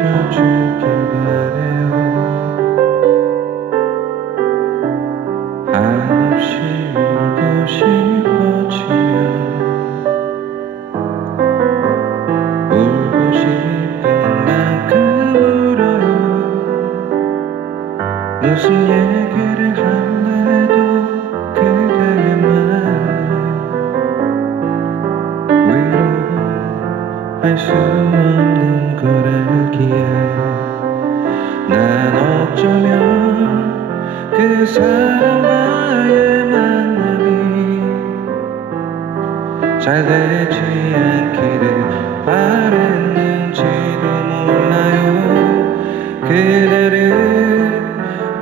잊혀주길 바래요 한없이 울고 싶어지면 울고 싶은 만큼 울어요 무슨 얘기를 한다 그대의 말 위로할 수 없는 사람과의 만남이 잘 되지 않기를 바랬는지도 몰라요. 그대를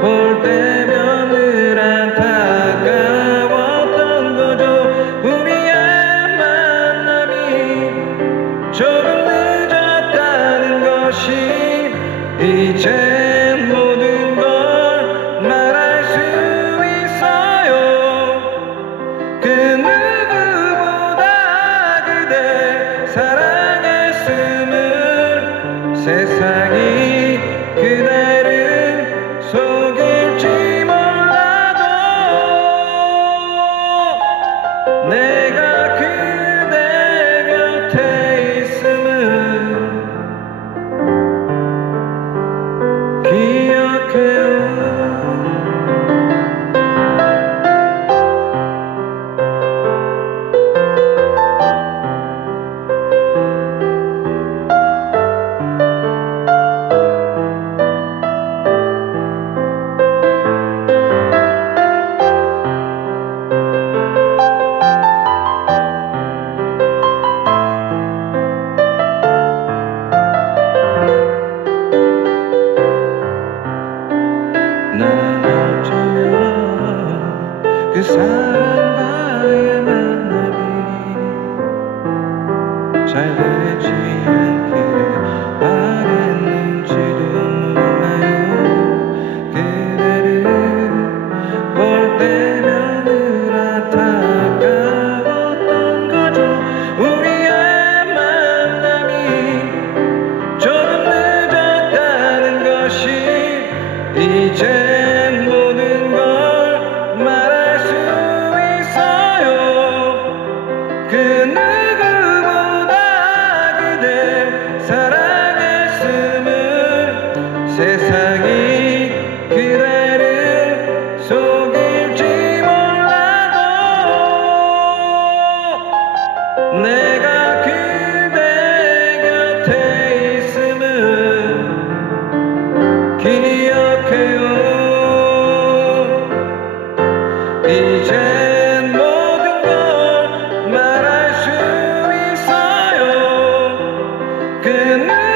볼 때면 늘 안타까웠던 거죠. 우리의 만남이 조금 늦었다는 것이 이제 그 사람과의 만남이 잘 되지 않기를 바랬는지도 몰라요. 그대를 볼 때면 늘 안타까웠던 거죠. 우리의 만남이 조금 늦었다는 것이 이제 Günün Good.